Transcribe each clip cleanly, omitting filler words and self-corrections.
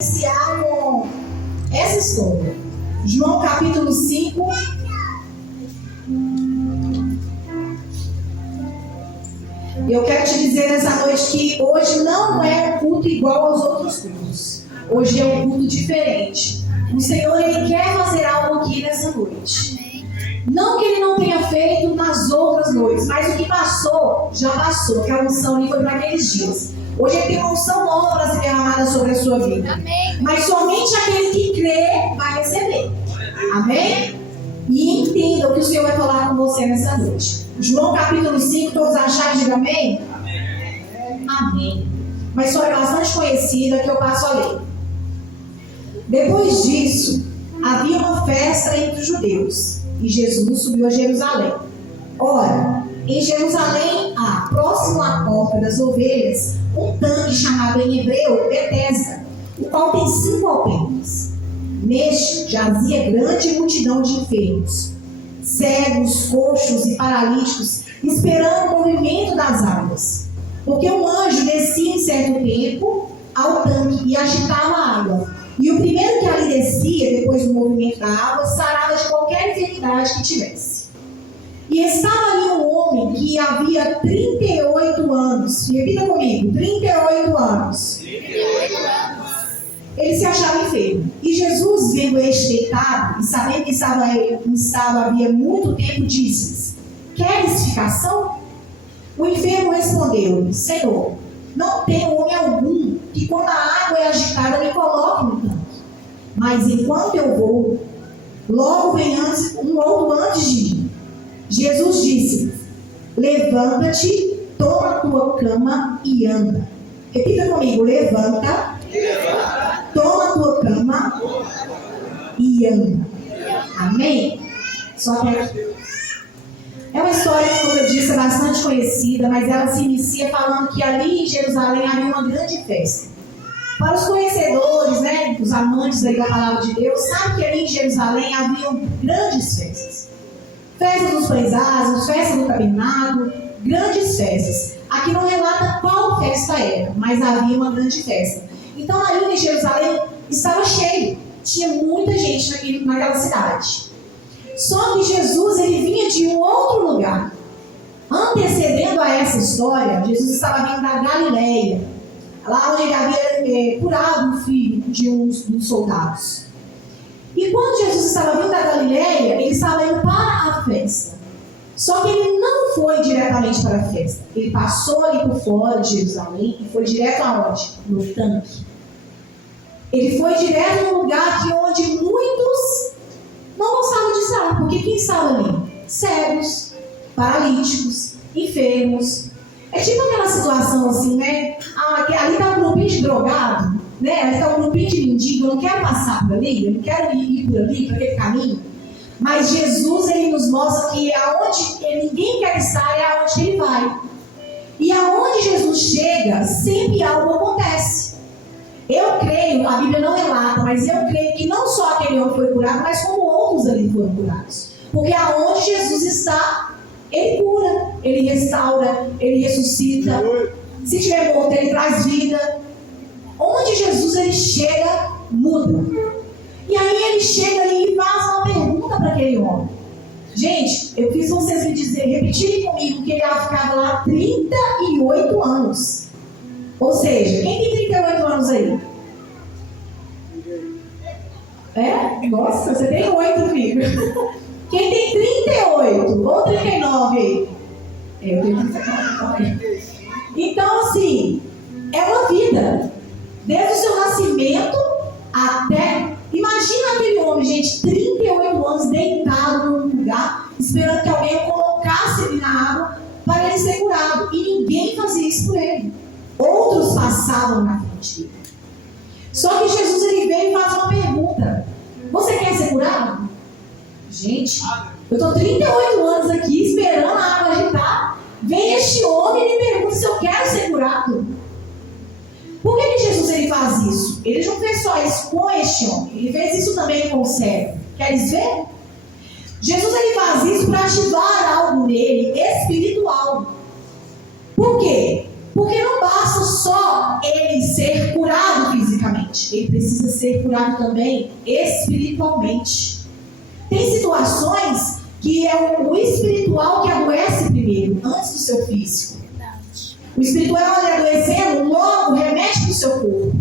iniciar com essa história. João capítulo 5. Eu quero te dizer nessa noite que hoje não é um culto igual aos outros cultos. Hoje é um culto diferente. O Senhor, Ele quer fazer algo aqui nessa noite. Não que Ele não tenha feito nas outras noites, mas o que passou, já passou. Que a unção ali foi para aqueles dias. Hoje Ele tem uma unção nova para ser derramada sobre a sua vida. Amém. Mas somente aquele que crê vai receber. Amém? E entenda o que o Senhor vai falar com você nessa noite. João capítulo 5, todos acharam, digam amém? Amém. Amém. Uma história bastante conhecida que eu passo a ler. Depois disso, havia uma festa entre os judeus, e Jesus subiu a Jerusalém. Ora, em Jerusalém há, próximo à porta das ovelhas, um tanque chamado em hebreu Betesda, o qual tem 5 alpendres. Neste jazia grande multidão de enfermos, cegos, coxos e paralíticos, esperando o movimento das águas. Porque um anjo descia em certo tempo ao tanque e agitava a água. E o primeiro que ali descia, depois do movimento da água, sarava de qualquer enfermidade que tivesse. E estava ali um homem que havia 38 anos. Repita comigo, 38 anos. 38 anos. Ele se achava enfermo. E Jesus, vendo este deitado, e sabendo que estava em estado havia muito tempo, disse-lhes: queres ficar são? O enfermo respondeu-lhe: Senhor, não tenho homem algum que quando a água é agitada me coloque no tanque. Mas enquanto eu vou, logo vem um outro antes de mim. Jesus disse: levanta-te, toma a tua cama e anda. Repita comigo: levanta. Toma a tua cama e anda. Amém? Só que é uma história que, como eu disse, é bastante conhecida, mas ela se inicia falando que ali em Jerusalém havia uma grande festa. Para os conhecedores, né, os amantes da palavra de Deus, sabe que ali em Jerusalém haviam grandes festas. Festas dos pães asmos, festas do tabernáculo, grandes festas. Aqui não relata qual festa era, mas havia uma grande festa. Então ali em Jerusalém estava cheio, tinha muita gente naquela cidade. Só que Jesus, ele vinha de um outro lugar. Antecedendo a essa história, Jesus estava vindo da Galileia, lá onde ele havia curado o filho de uns dos soldados. E quando Jesus estava vindo da Galileia, ele estava indo para a festa. Só que ele não foi diretamente para a festa. Ele passou ali por fora de Jerusalém e foi direto aonde? No tanque. Ele foi direto no lugar onde muitos não gostavam de estar. Porque quem estava ali? Cegos, paralíticos, enfermos. É tipo aquela situação assim, né? Ali está um grupinho de drogado, né? Ali está um grupinho de mendigo. Eu não quero passar por ali, eu não quero ir por ali, por aquele caminho. Mas Jesus, ele nos mostra que aonde ninguém quer estar é aonde ele vai. E aonde Jesus chega, sempre algo acontece. Eu creio, a Bíblia não relata, mas eu creio que não só aquele homem foi curado, mas como outros ali foram curados. Porque aonde Jesus está, ele cura, ele restaura, ele ressuscita. Se tiver morto, ele traz vida. Onde Jesus ele chega, muda. E aí ele chega ali e faz uma pergunta para aquele homem. Gente, eu fiz vocês me repetirem comigo que ele ficava lá 38 anos. Ou seja, quem tem 38 anos aí? Nossa, você tem 8, filho. Quem tem 38 ou 39 aí? Eu tenho 39. Então, assim, é uma vida. Desde o seu nascimento até... Imagina aquele homem, gente, 38 anos deitado num lugar, esperando que alguém colocasse ele na água para ele ser curado. E ninguém fazia isso por ele. Outros passavam na frente dele. Só que Jesus ele veio e faz uma pergunta: você quer ser curado? Gente, eu estou 38 anos aqui esperando a água agitar. Vem este homem e me pergunta se eu quero ser curado. Por que Jesus ele faz isso? Ele não fez só isso com este homem, ele fez isso também com o cego. Queres ver? Jesus ele faz isso para ativar algo nele espiritual. Por quê? Porque não basta só ele ser curado fisicamente. fisicamente, ele precisa ser curado também espiritualmente. Tem situações que é o espiritual que adoece primeiro, antes do seu físico. O espiritual adoecendo, logo remete para o seu corpo.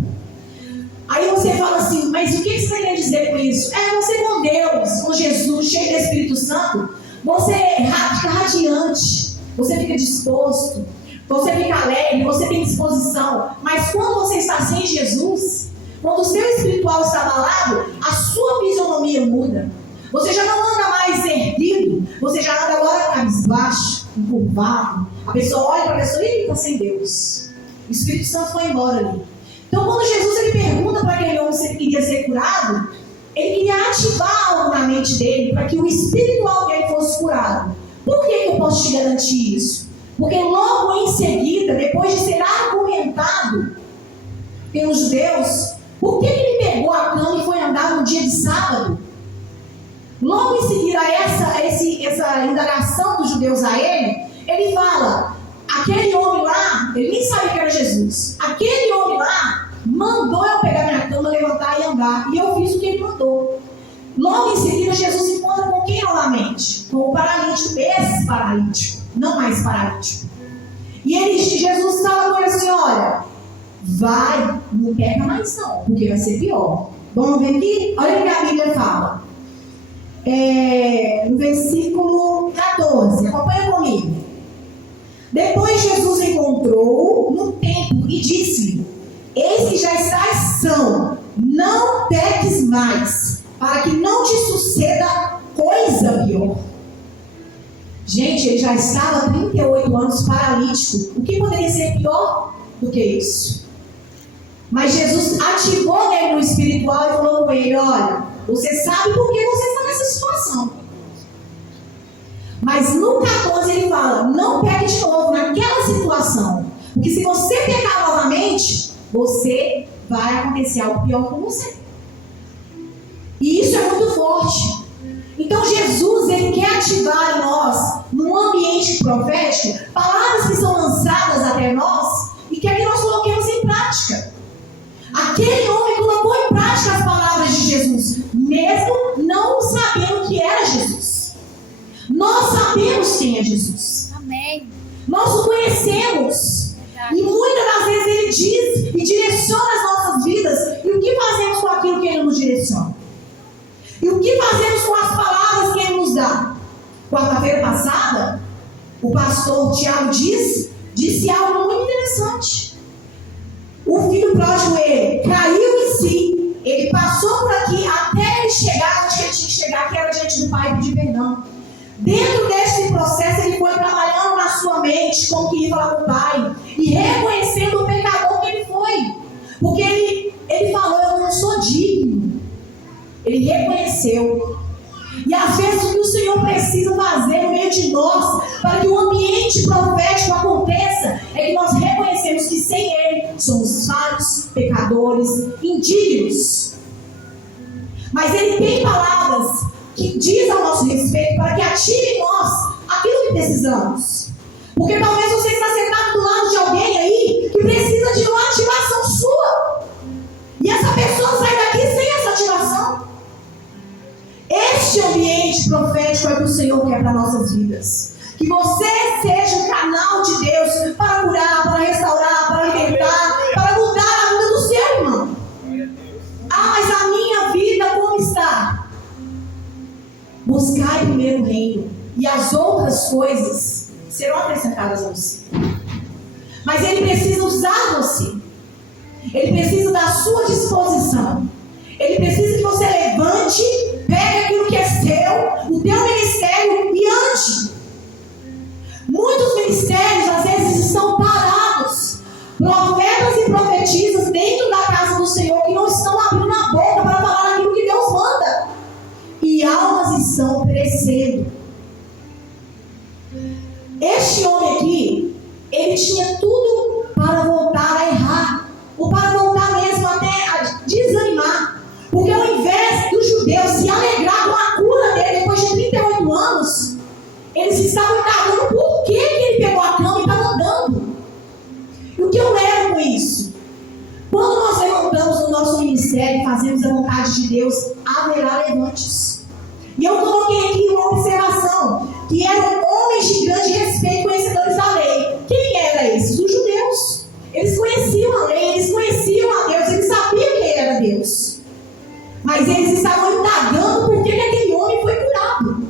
Aí você fala assim, mas o que você quer dizer com isso? É você com Deus, com Jesus, cheio do Espírito Santo, você fica radiante, você fica disposto, você fica alegre, você tem disposição. Mas quando você está sem Jesus, quando o seu espiritual está abalado, a sua fisionomia muda. Você já não anda mais erguido, você já anda agora cabisbaixo, encurvado. A pessoa olha para a pessoa e ele está sem Deus. O Espírito Santo foi embora ali. Então, quando Jesus ele pergunta para aquele homem se ele queria ser curado, ele queria ativar algo na mente dele para que o espiritual dele fosse curado. Por que eu posso te garantir isso? Porque logo em seguida, depois de ser argumentado pelos judeus, por que ele pegou a cama e foi andar no dia de sábado? Logo em seguida a essa indagação dos judeus a ele fala, aquele homem lá, ele nem sabia que era Jesus, aquele homem lá mandou eu pegar minha cama, levantar e andar, e eu fiz o que ele mandou. Logo em seguida Jesus encontra com quem novamente? Com o paralítico, esse paralítico, não mais paralítico. E Jesus fala com ele assim, olha, vai, não peca mais não, porque vai ser pior. Vamos ver aqui? Olha o que a Bíblia fala. No versículo 14, acompanha comigo. Depois Jesus encontrou-o no templo e disse-lhe, eis que já estás são, não peques mais, para que não te suceda coisa pior. Gente, ele já estava há 38 anos paralítico. O que poderia ser pior do que isso? Mas Jesus ativou nele no espiritual e falou com ele, olha, você sabe por que você está nessa situação. Mas no 14 ele fala, não pegue de novo naquela situação. Porque se você pecar novamente, vai acontecer algo pior com você. E isso é muito forte. Então Jesus, ele quer ativar em nós, num ambiente profético, palavras que são lançadas até nós e quer que nós coloquemos em prática. Aquele homem colocou em prática as palavras de Jesus, mesmo não sabendo que era Jesus. Nós sabemos quem é Jesus. Amém. Nós o conhecemos. E muitas das vezes ele diz e direciona as nossas vidas. E o que fazemos com aquilo que ele nos direciona? E o que fazemos com as palavras que ele nos dá? Quarta-feira passada, o pastor Tiago disse algo muito interessante. O filho pródigo, ele caiu em si, ele passou por aqui até ele chegar onde ele tinha que chegar, que era diante do Pai, e pedir perdão. Dentro desse processo, ele foi trabalhando na sua mente como que ia falar com o Pai e reconhecendo o pecador que ele foi, porque ele falou, eu não sou digno. Ele reconheceu. E às vezes o que o Senhor precisa fazer no meio de nós, para que o ambiente profético aconteça, é que nós reconhecemos que sem Ele somos falhos, pecadores, indignos. Mas Ele tem palavras que diz ao nosso respeito para que ative em nós aquilo que precisamos. Porque talvez você está sentado do lado de alguém aí que precisa de uma ativação sua. E essa pessoa sai daqui sem essa ativação. Este ambiente profético é o que o Senhor quer para nossas vidas. Que você seja um canal de Deus para curar, para restaurar, para libertar, para mudar a vida do seu irmão. Ah, mas a minha vida como está? Buscar primeiro o reino, e as outras coisas serão acrescentadas a você. Mas ele precisa usar você. Ele precisa da sua disposição. Ele precisa que você levante, pegue aquilo que é seu, o teu ministério, e ande. Muitos ministérios às vezes estão parados. Profetas e profetisas dentro da casa do Senhor que não estão abrindo a boca para falar aquilo que Deus manda. E almas estão perecendo. Este homem aqui, ele tinha tudo para voltar a errar, ou para voltar mesmo até a desanimar. Porque ao invés dos judeus se alegrar com a cura dele depois de 38 anos, eles estavam indagando por que ele pegou a cama e estava andando. E o que eu levo com isso? Quando nós levantamos no fizer e fazemos a vontade de Deus, haverá levantes. E eu coloquei aqui uma observação, que eram homens de grande respeito, conhecedores da lei. Quem eram esses? Os judeus. Eles conheciam a lei, eles conheciam a Deus, eles sabiam quem era Deus. Mas eles estavam indagando por que aquele homem foi curado.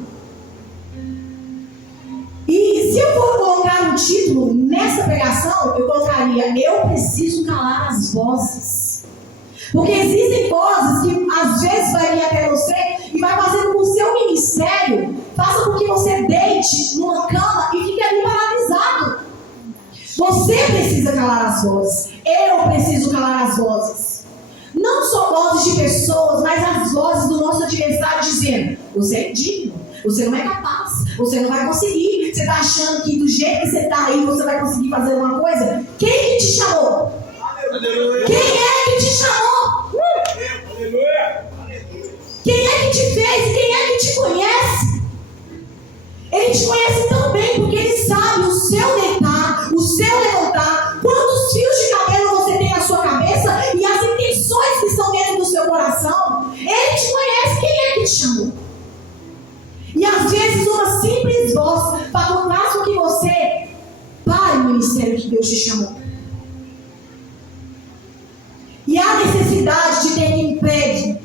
E se eu for colocar um título nessa pregação, eu colocaria: eu preciso calar as vozes. Porque existem vozes que às vezes vai vir até você e vai fazer com que o seu ministério faça com que você deite numa cama e fique ali paralisado. Você precisa calar as vozes. Eu preciso calar as vozes. Não só vozes de pessoas, mas as vozes do nosso adversário dizendo: você é digno, você não é capaz, você não vai conseguir. Você está achando que do jeito que você está aí você vai conseguir fazer alguma coisa? Quem que te chamou? Aleluia. Quem é que te chamou? Aleluia. Quem é que te fez? Quem é que te conhece? Ele te conhece tão bem porque ele sabe o seu deitar, o seu levantar, quantos fios de cabelo você tem na sua cabeça e as intenções que estão dentro do seu coração. Ele te conhece. Quem é que te chamou? E às vezes uma simples voz faz com que você pare o ministério que Deus te chamou. E há necessidade de ter quem pregue.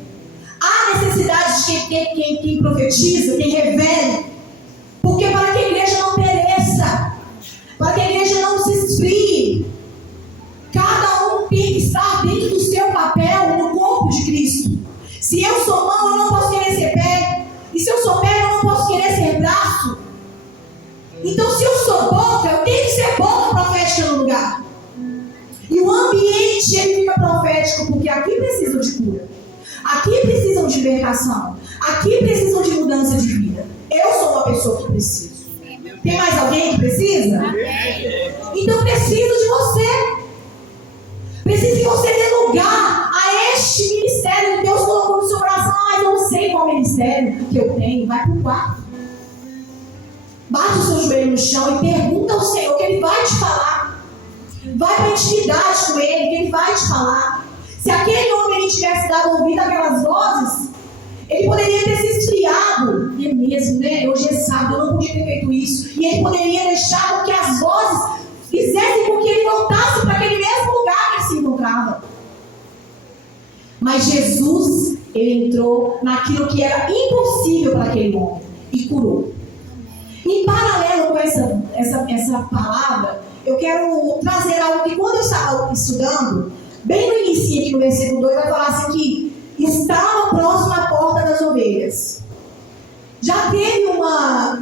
Há necessidade de ter quem profetiza, quem revele. Porque para que a igreja não pereça, para que a igreja não se esfrie, cada um tem que estar dentro do seu papel no corpo de Cristo. Se eu sou mão, eu não posso querer ser pé. E se eu sou pé, eu não posso querer ser braço. Então, se eu sou boca, eu tenho que ser boca profética no lugar. E o ambiente, ele fica profético, porque aqui precisam de cura. Aqui precisam de libertação. Aqui precisam de mudança de vida. Eu sou uma pessoa que preciso. Tem mais alguém que precisa? Então, preciso de você. Preciso que você dê lugar a este ministério que Deus colocou no seu coração. Eu não sei qual ministério que eu tenho. Vai para o quarto. Bate o seu joelho no chão e pergunta ao Senhor, que Ele vai te falar. Vai para a intimidade com Ele, que Ele vai te falar. Se aquele homem tivesse dado ouvido àquelas vozes, ele poderia ter se esfriado. É mesmo, né? Hoje é sábado, eu não podia ter feito isso. E ele poderia deixar com que as vozes fizessem com que ele voltasse para aquele mesmo lugar que ele se encontrava. Mas Jesus, ele entrou naquilo que era impossível para aquele homem e curou. Em paralelo com essa palavra, eu quero trazer algo que quando eu estava estudando, bem no início aqui no versículo 2, vai falar assim que estava próximo à porta das ovelhas. Já teve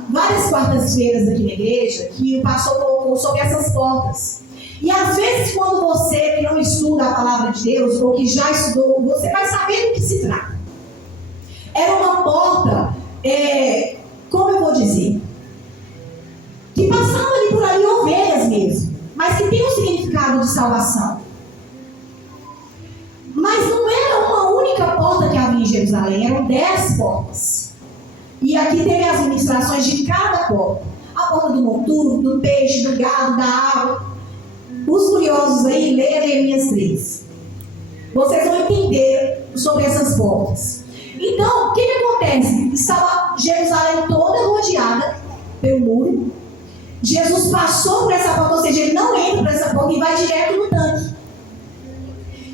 várias quartas-feiras aqui na igreja que o pastor colocou sobre essas portas. E às vezes quando você que não estuda a palavra de Deus, ou que já estudou, você vai saber do que se trata. Era uma porta, como eu vou dizer, que passavam ali por ali ovelhas mesmo, mas que tem um significado de salvação. Mas não era uma única porta que havia em Jerusalém, eram 10 portas. E aqui teve as ministrações de cada porta. A porta do monturo, do peixe, do gado, da água. Os curiosos aí, leiam Neemias 3. Vocês vão entender sobre essas portas. Então, o que acontece? Estava Jerusalém toda rodeada pelo muro. Jesus passou por essa porta, ou seja, ele não entra por essa porta e vai direto no tanque.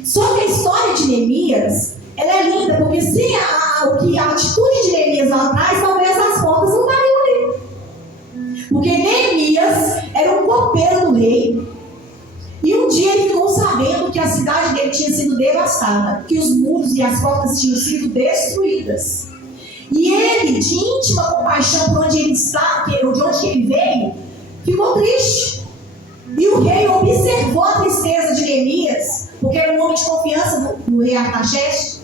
Só que a história de Neemias, ela é linda, porque sem a atitude de Neemias lá atrás, talvez as portas não estariam ali. Porque Neemias era um copeiro do rei. E um dia ele ficou sabendo que a cidade dele tinha sido devastada, que os muros e as portas tinham sido destruídas. E ele, de íntima compaixão por onde ele está, de onde ele veio, ficou triste. E o rei observou a tristeza de Neemias, porque era um homem de confiança do rei Artaxerxes.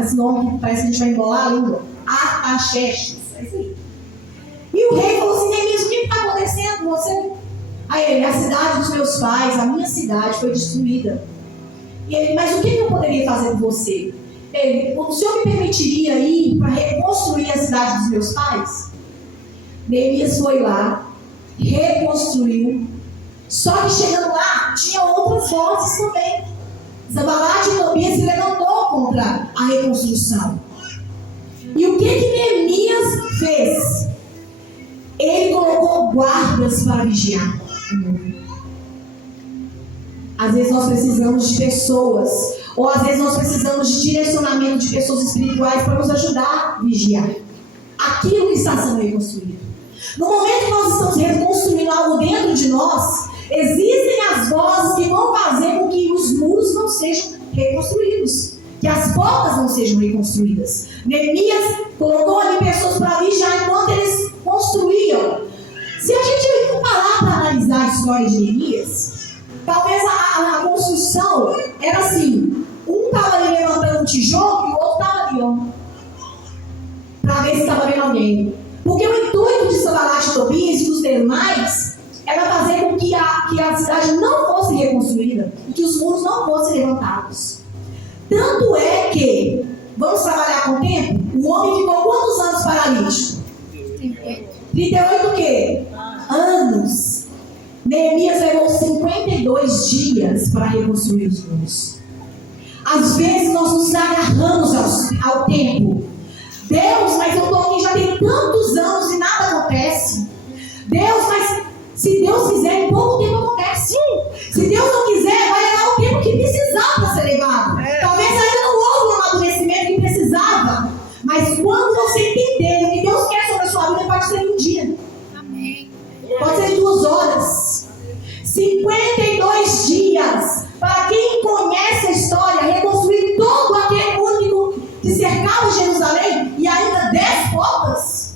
Esse nome parece que a gente vai embolar a língua. Artaxerxes. É isso aí. E o rei falou assim: Neemias, o que está acontecendo com você? Aí ele: a cidade dos meus pais, a minha cidade foi destruída. E ele: mas o que eu poderia fazer por você? Ele: o senhor me permitiria ir para reconstruir a cidade dos meus pais? Neemias foi lá, reconstruiu. Só que chegando lá, tinha outras vozes também. Sanbalat e Tobias se levantou contra a reconstrução. E o que Neemias fez? Ele colocou guardas para vigiar. Às vezes nós precisamos de pessoas, ou às vezes nós precisamos de direcionamento de pessoas espirituais para nos ajudar a vigiar aquilo que está sendo reconstruído. No momento que nós estamos reconstruindo algo dentro de nós, existem as vozes que vão fazer com que os muros não sejam reconstruídos, que as portas não sejam reconstruídas. Neemias colocou ali pessoas para vigiar enquanto eles construíam. Se a gente parar para analisar a história de Neemias, talvez a construção era assim: um estava ali levantando um tijolo e o outro estava ali, ó, para ver se estava vendo alguém. Porque o intuito de Sanbalat e Tobias e dos demais era fazer com que a cidade não fosse reconstruída e que os muros não fossem levantados. Tanto é que, vamos trabalhar com o tempo, o homem ficou quantos anos paralítico? 38 o quê? Anos. Neemias levou 52 dias para reconstruir os muros. Às vezes nós nos agarramos ao tempo. Deus, mas eu estou aqui já tem tantos anos e nada acontece. Deus, mas se Deus quiser, em pouco tempo acontece. Se Deus não quiser, vai levar o tempo que precisar para ser levado. Talvez ainda não houve o amadurecimento que precisava. Mas quando você entender o que Deus quer sobre a sua vida, pode ser em um dia. Amém. Pode ser em 2 horas. 52 dias. Para quem conhece a história, reconstruir todo aquele muro que cercava Jerusalém e ainda 10 portas.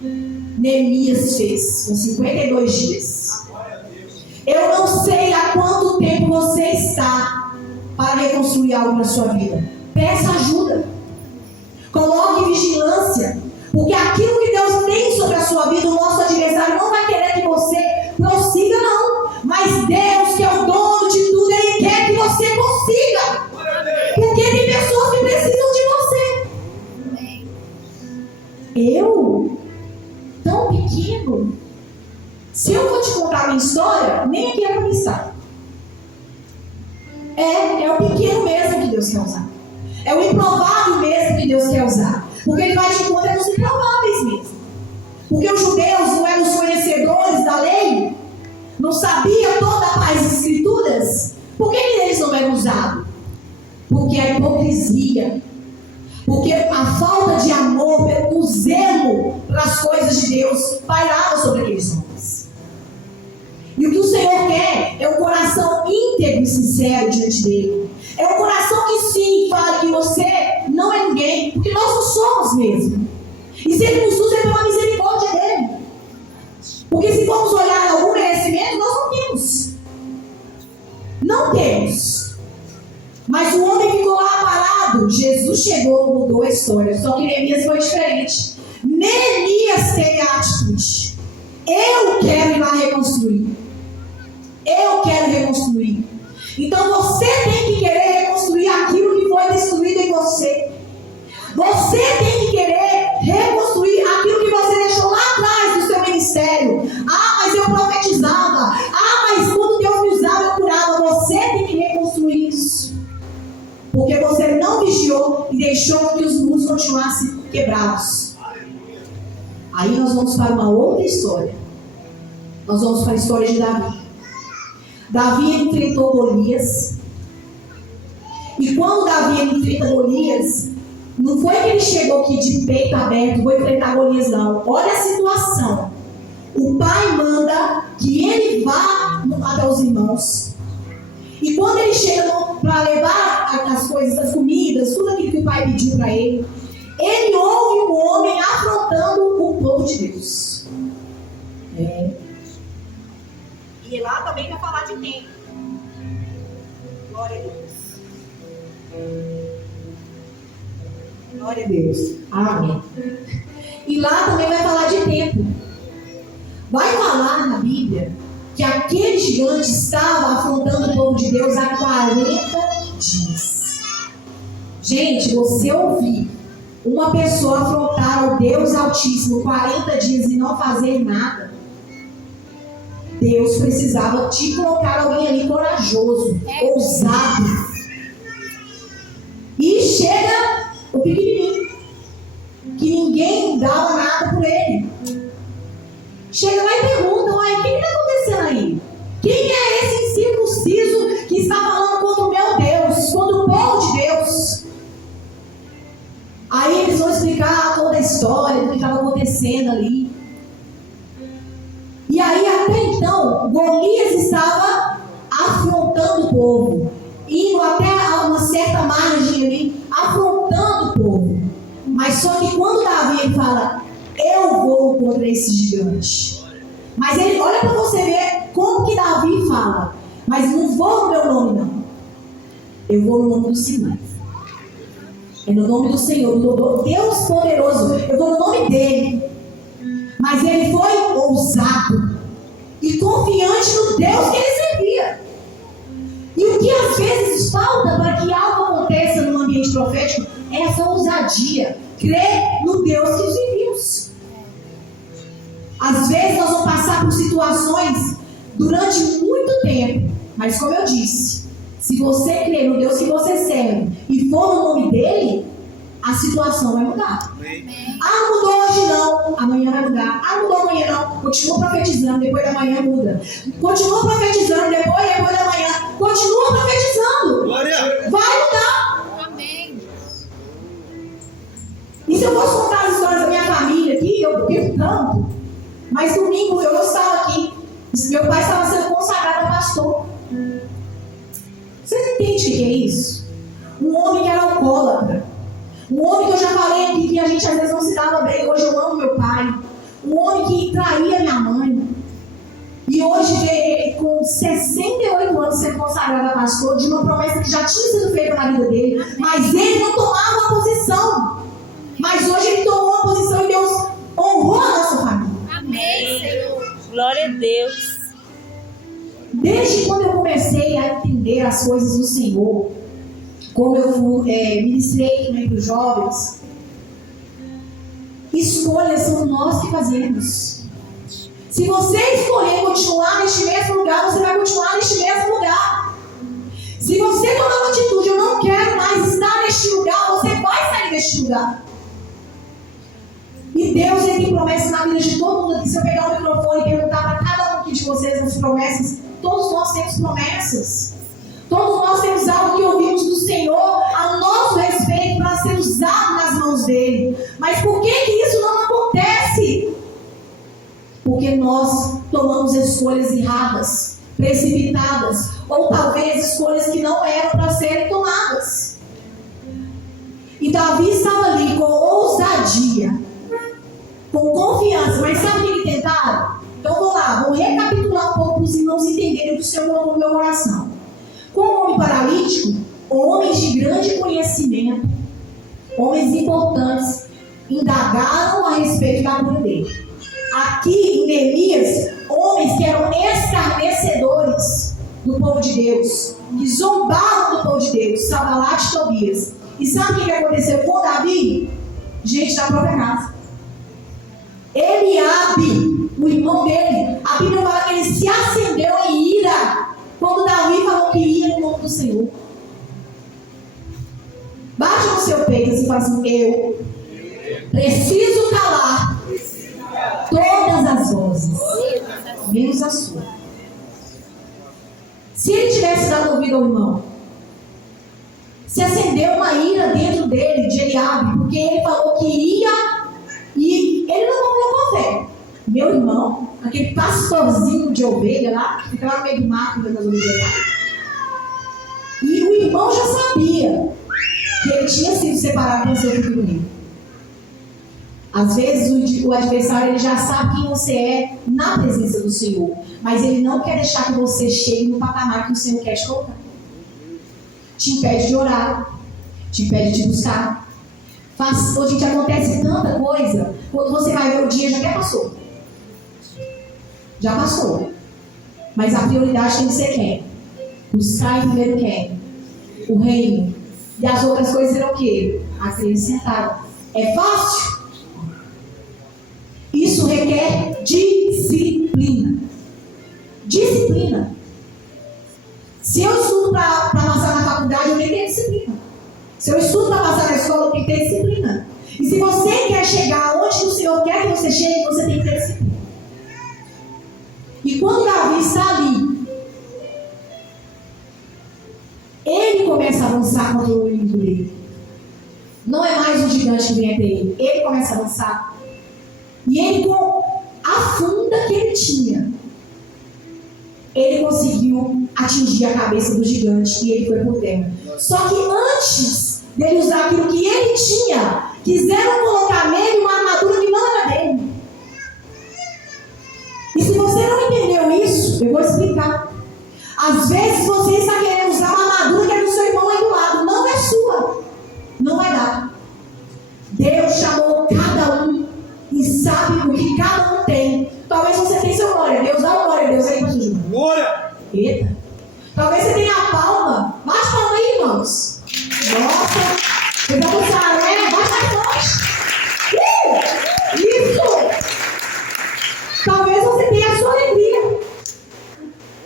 Neemias fez com 52 dias. Eu não sei há quanto tempo você está para reconstruir algo na sua vida. Peça ajuda. Coloque vigilância. Porque aquilo que Deus tem sobre a sua vida, o nosso adversário não vai querer que você prossiga, não. Mas Deus, que é o dono de tudo, Ele quer que você consiga. Porque tem pessoas que precisam de você. Eu? Tão pequeno? Se eu for te contar a minha história, nem aqui é para pensar. É o pequeno mesmo que Deus quer usar. É o improvável mesmo que Deus quer usar. Porque Ele vai te encontrar nos improváveis mesmo. Porque os judeus não eram os conhecedores da lei, não sabiam toda as escrituras. Por que eles não eram usados? Porque a hipocrisia, porque a falta de amor, o zelo para as coisas de Deus pairava sobre aqueles homens. E o que o Senhor quer é um coração íntegro e sincero diante dele. É um coração que sim, fala que você não é ninguém, porque nós não somos mesmo. E se Ele nos usa é pela misericórdia dele. Porque se formos olhar algum merecimento, nós não temos. Não temos. Mas o homem ficou lá parado. Jesus chegou, mudou a história. Só que Neemias foi diferente. Neemias teve a atitude: eu quero ir lá reconstruir. Eu quero reconstruir. Então você tem que querer reconstruir aquilo que foi destruído em você. Você tem que querer reconstruir aquilo que você deixou lá atrás do seu ministério. Ah, mas eu profetizava. Ah, mas quando Deus me usava, eu curava. Você tem que reconstruir isso. Porque você não vigiou e deixou que os muros continuassem quebrados. Aí nós vamos para uma outra história. Nós vamos para a história de Davi. Davi enfrentou Golias. E quando Davi enfrenta Golias, não foi que ele chegou aqui de peito aberto, vou enfrentar Golias, não. Olha a situação. O pai manda que ele vá até os irmãos. E quando ele chega para levar as coisas, as comidas, tudo aquilo que o pai pediu para ele, ele ouve um homem afrontando o povo de Deus. E lá também vai falar de tempo. Glória a Deus. Glória a Deus. Amém. E lá também vai falar de tempo. Vai falar na Bíblia que aquele gigante estava afrontando o povo de Deus há 40 dias. Gente, você ouvir uma pessoa afrontar ao Deus Altíssimo 40 dias e não fazer nada, Deus precisava te colocar alguém ali corajoso, ousado. o pequenininho, que ninguém dava nada por ele. Chega lá e pergunta: uai, o que está acontecendo aí? Quem é esse incircunciso que está falando contra o meu Deus, contra o povo de Deus? Aí eles vão explicar toda a história do que estava acontecendo ali. E aí até então, Golias estava afrontando o povo, indo até uma certa margem ali, afrontando o povo. Mas só que quando Davi ele fala: eu vou contra esse gigante. Mas ele, olha para você ver como que Davi fala: mas não vou no meu nome não, eu vou no nome do Senhor. É no nome do Senhor, do Deus poderoso, eu vou no nome dele. Mas ele foi ousado e confiante no Deus que ele servia. E o que às vezes falta para que algo aconteça no ambiente profético é essa ousadia, crer no Deus que servimos. Às vezes nós vamos passar por situações durante muito tempo, mas como eu disse, se você crer no Deus que você serve e for no nome dele, a situação vai mudar. Ah, não mudou hoje não, amanhã vai mudar. Ah, não mudou amanhã não, continua profetizando, depois da manhã muda. Continua profetizando, depois da manhã, continua profetizando. Glória. Vai mudar. Amém. E se eu fosse contar as histórias da minha família aqui, eu tenho tanto. Mas domingo eu não estava aqui. Meu pai estava sendo consagrado a pastor. Vocês entendem o que é isso? Um homem que era alcoólatra. Um homem que eu já falei aqui que a gente às vezes não se dava bem. Hoje eu amo meu pai. Um homem que traía minha mãe. E hoje vê ele com 68 anos sendo consagrado a pastor, de uma promessa que já tinha sido feita na vida dele. Mas ele não tomava uma posição. Mas hoje ele tomou uma posição e Deus honrou a nossa família. Amém, Senhor. Glória a Deus. Desde quando eu comecei a entender as coisas do Senhor, como eu ministrei também para os jovens, escolhas são nós que fazemos. Se você escolher continuar neste mesmo lugar, você vai continuar neste mesmo lugar. Se você tomar uma atitude: eu não quero mais estar neste lugar, você vai sair deste lugar. E Deus ele tem promessas na vida de todo mundo aqui. Se eu pegar o microfone e perguntar para cada um aqui de vocês as promessas, todos nós temos promessas. Todos nós temos algo que ouvimos do Senhor a nosso respeito para ser usado nas mãos dele. Mas por que isso não acontece? Porque nós tomamos escolhas erradas, precipitadas, ou talvez escolhas que não eram para serem tomadas. E Davi estava ali com ousadia, com confiança, mas sabe o que ele tentaram? Então vamos lá, vou recapitular um pouco para os irmãos entenderem do Senhor no meu coração. Com o homem paralítico, homens de grande conhecimento, homens importantes, indagaram a respeito da cura dele. Aqui em Neemias, homens que eram escarnecedores do povo de Deus, que zombavam do povo de Deus, Sanbalate e Tobias. E sabe o que aconteceu com Davi? Gente da própria casa. Eliabe, o irmão dele, a Bíblia fala que ele se acendeu em ira quando Davi falou que ia no nome do Senhor. Bate no seu peito e fala assim: eu preciso calar todas as vozes, menos a sua. Se ele tivesse dado ouvido ao irmão, se acendeu uma ira dentro dele, de Eliabe, porque ele falou que ia e ele não colocou fé. Meu irmão, aquele pastorzinho de ovelha lá, que ficava no meio do mato, das ovelhas lá. E o irmão já sabia que ele tinha sido separado para ser o filho dele. Às vezes o adversário ele já sabe quem você é na presença do Senhor, mas ele não quer deixar que você chegue no patamar que o Senhor quer te colocar. Te impede de orar, te impede de buscar. Hoje, gente, acontece tanta coisa, quando você vai ver o dia, já até passou. Já passou. Mas a prioridade tem que ser quem? Buscar em primeiro quem? O reino. E as outras coisas serão o quê? Acrescentado. É fácil? Isso requer disciplina. Disciplina. Se eu estudo para passar na faculdade, eu nem tenho disciplina. Se eu estudo para passar na escola, escola tem que ter disciplina. E se você quer chegar onde o Senhor quer que você chegue, você tem que ter disciplina. E quando Davi está ali, ele começa a avançar contra o inimigo dele. Não é mais um gigante que vem até ele. Ele começa a avançar. E ele, com a funda que ele tinha, ele conseguiu atingir a cabeça do gigante e ele foi por terra. Só que antes dele usar aquilo que ele tinha, quiseram colocar nele uma armadura que não era dele. E se você não entendeu isso, eu vou explicar. Às vezes você está querendo usar uma armadura que é do seu irmão aí do lado, não é sua. Não vai dar. Deus chamou cada um e sabe o que cada um tem. Talvez você tenha seu glória a Deus, dá uma glória a Deus aí, pastor Júnior. Glória! Eita! Talvez você tenha a palma. Bate palma aí, irmãos. Nossa! Eu vou usar, né? Bate mais forte. Isso! Talvez você tenha a sua alegria.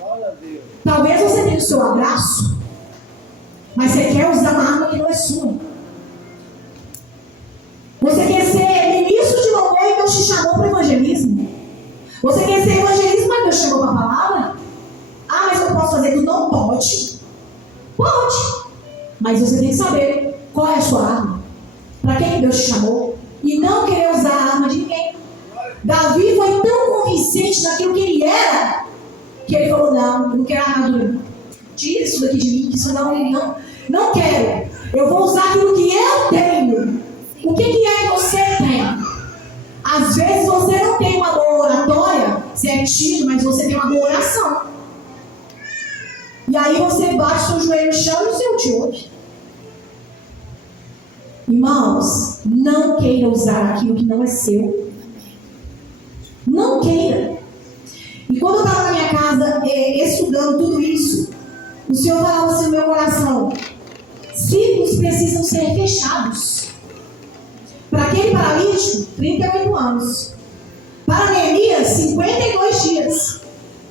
Glória a Deus. Talvez você tenha o seu abraço. Mas você quer usar uma arma que não é sua. Você quer ser ministro de louvor e Deus te chamou para o evangelismo. Você quer ser evangelista, mas Deus te chamou para a palavra? Ah, mas eu posso fazer tudo? Não pode. Pode. Mas você tem que saber qual é a sua arma. Para quem Deus te chamou. E não querer usar a arma de ninguém. Davi foi tão convincente naquilo que ele era, que ele falou, não quero armadura. Tira isso daqui de mim, que isso não quero. Eu vou usar aquilo que eu tenho. O que é que você tem? Às vezes você não tem uma boa oratória, você é tímido, mas você tem uma boa oração. E aí você bate seu joelho no chão e o Senhor te ouve. Irmãos, não queira usar aquilo que não é seu. Não queira. E quando eu estava na minha casa estudando tudo isso, o Senhor falava assim no meu coração: ciclos precisam ser fechados. Para aquele paralítico, 38 anos. Para Neemias, 52 dias.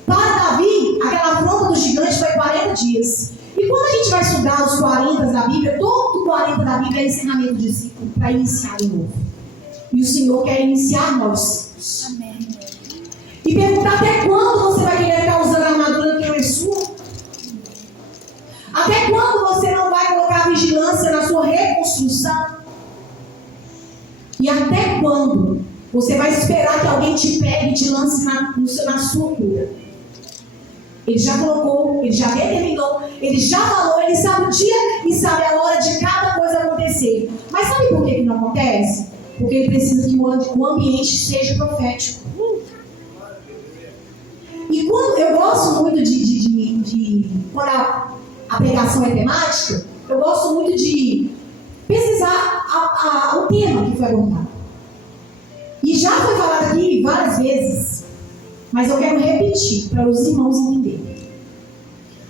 Para Davi, aquela afronta do gigante foi 40 dias. E quando a gente vai estudar os 40 da Bíblia, todo 40 da Bíblia é ensinamento de ciclo para iniciar de novo. E o Senhor quer iniciar nós. Amém. E perguntar até quando você vai querer ficar usando a armadura que não é sua? Até quando você não vai colocar vigilância na sua reconstrução? E até quando você vai esperar que alguém te pegue e te lance na sua cura? Ele já colocou, ele já determinou, ele já falou, ele sabe o dia e sabe a hora de cada coisa acontecer. Mas sabe por que não acontece? Porque ele precisa que o ambiente seja profético. E quando eu gosto muito quando a pregação é temática, eu gosto muito de pesquisar o tema que foi abordado. E já foi falado aqui várias vezes, mas eu quero repetir para os irmãos entenderem.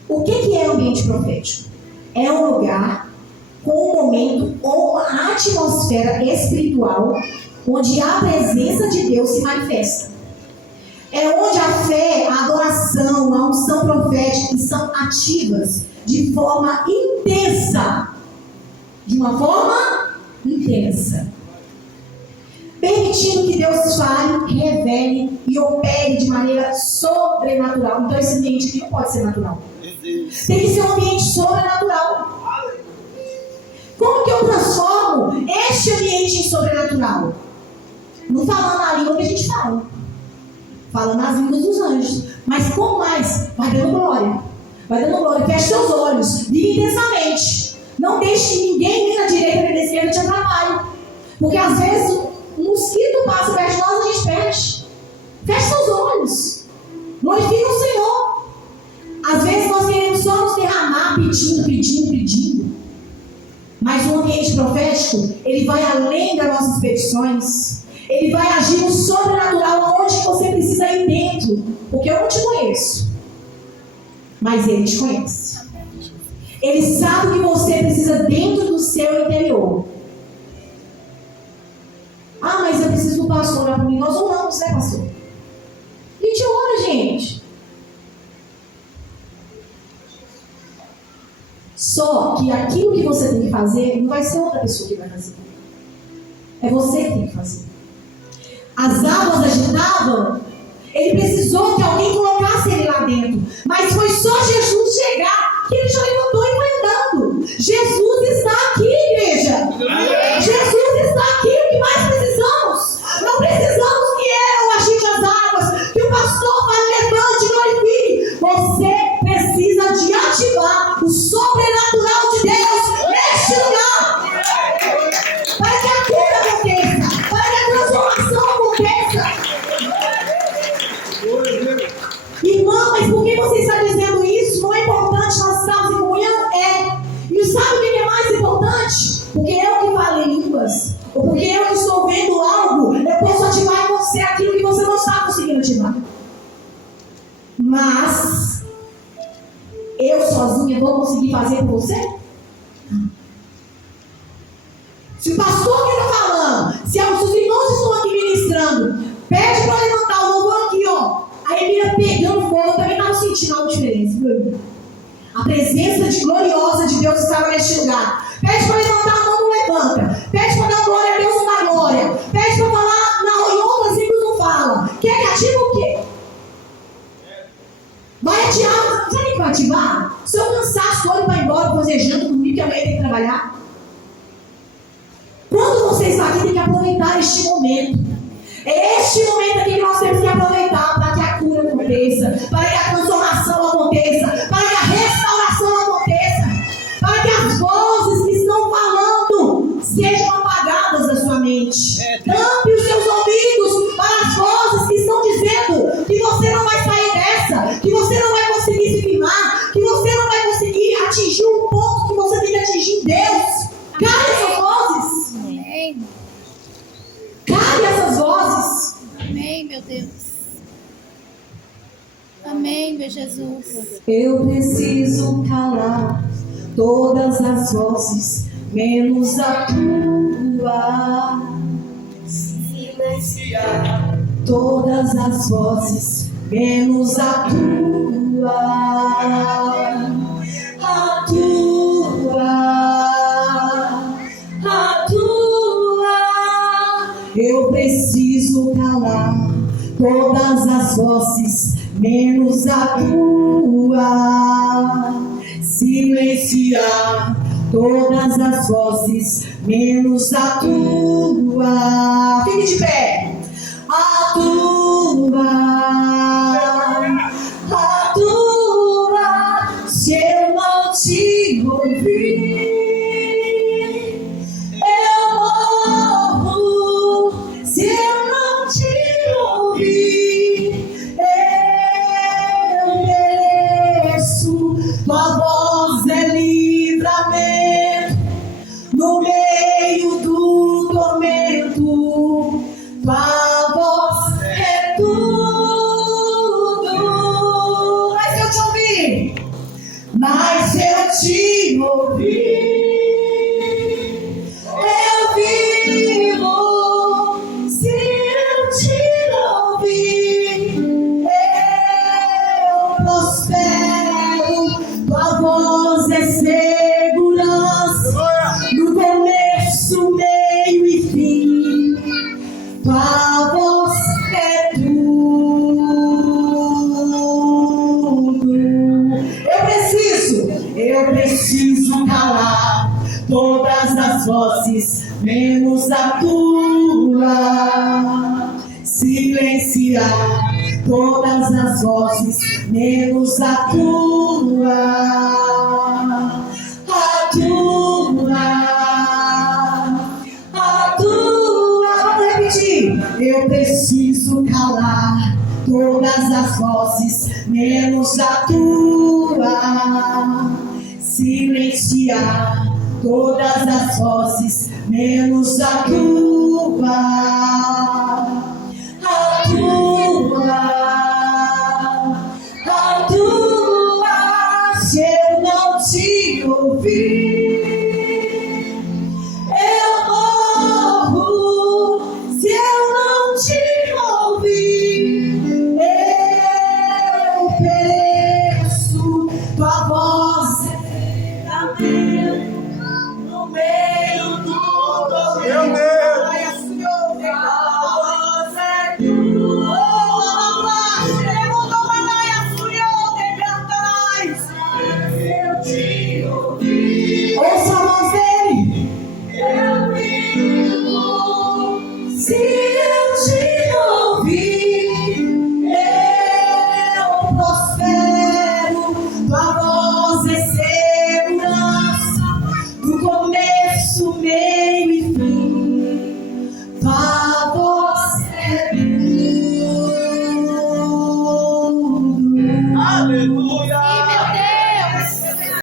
O que é ambiente profético? É um lugar com um momento ou uma atmosfera espiritual onde a presença de Deus se manifesta. É onde a fé, a adoração, a unção profética são ativas de forma intensa. De uma forma intensa. Permitindo que Deus fale, revele e opere de maneira sobrenatural. Então esse ambiente aqui não pode ser natural. Tem que ser um ambiente sobrenatural. Como que eu transformo este ambiente em sobrenatural? Não falando a língua que a gente fala. Falando as línguas dos anjos. Mas como mais? Vai dando glória. Vai dando glória. Feche seus olhos. Vive intensamente. Não deixe que ninguém nem na direita nem na esquerda te atrapalhe. Porque às vezes um mosquito passa perto de nós e a gente perde. Feche seus olhos. Glorifica o Senhor. Às vezes nós queremos só nos derramar pedindo. Mas o ambiente profético, ele vai além das nossas petições. Ele vai agir no sobrenatural aonde você precisa ir dentro. Porque eu não te conheço. Mas Ele te conhece. Ele sabe o que você precisa dentro do seu interior. Ah, mas eu preciso do pastor orar para mim. Nós oramos, né, pastor? A gente ora, gente. Só que aquilo que você tem que fazer não vai ser outra pessoa que vai fazer. É você que tem que fazer. As águas agitavam, ele precisou que alguém colocasse ele lá dentro. Mas foi só Jesus chegar que ele já levantou e foi andando. Jesus está aqui, igreja. Jesus está aqui, o que mais precisamos? Não precisamos que eu agite as águas, que o pastor fale, levante, glorifique. Você precisa de ativar o sobrenatural de Deus neste lugar. Para que a cura aconteça, para que a transformação aconteça. Irmão, mas por que você está dizendo isso? Não é importante nós estarmos em comunhão? É. E sabe o que é mais importante? Porque eu que falo em línguas, ou porque eu que estou vendo algo, eu posso ativar em você aquilo que você não está conseguindo ativar. Mas eu sozinha vou conseguir fazer por você? Se o pastor que está falando, se os irmãos estão aqui ministrando, pede para levantar o louvor aqui, ó. Aí ele ia pegando fogo, eu também estava sentindo algo diferente, viu? A presença gloriosa de Deus estava neste lugar. Pede para levantar a mão, não levanta. Pede para dar glória a Deus, não dá glória. Pede para falar em outras línguas, não fala. Quer que ative o quê? Vai ativar. Sabe o que vai ativar? Se eu cansaço, olho para embora, fazer janta comigo, que amanhã tem que trabalhar. Quando você está aqui, tem que aproveitar este momento. É este momento aqui que nós temos que aproveitar para que a cura aconteça, para que a transformação aconteça, para que a restauração aconteça, para que as vozes que estão falando sejam apagadas da sua mente. Tampe os seus ouvidos para as vozes que estão dizendo que você não vai sair dessa, que você não vai conseguir se firmar, que você não vai conseguir atingir o ponto que você tem que atingir em Deus. Cale essas vozes. Amém. Cale essas vozes. Amém, meu Deus. Amém, meu Jesus. Eu preciso calar todas as vozes, menos a tua. Silenciar todas as vozes, menos a tua. A tua. A tua. Eu preciso calar todas as vozes, menos a tua. Silenciar todas as vozes, menos a tua. Fique de pé. A tua. A tua. Se eu não te ouvir, eu morro. Se eu não te ouvir, eu mereço. Tua voz é livramento no meio do tormento. Tua voz é tudo. Mas se eu te ouvir, mas se eu te ouvir, eu vivo. Se eu te ouvir, eu prospero. Tua voz é segurança no começo, meio e fim. Tua voz é tudo. Eu preciso calar todas as vozes, menos a tua. Silenciar todas as vozes, menos a tua. A tua. A tua. Vamos repetir. Eu preciso calar todas as vozes, menos a tua. Silenciar todas as vozes, menos a tua.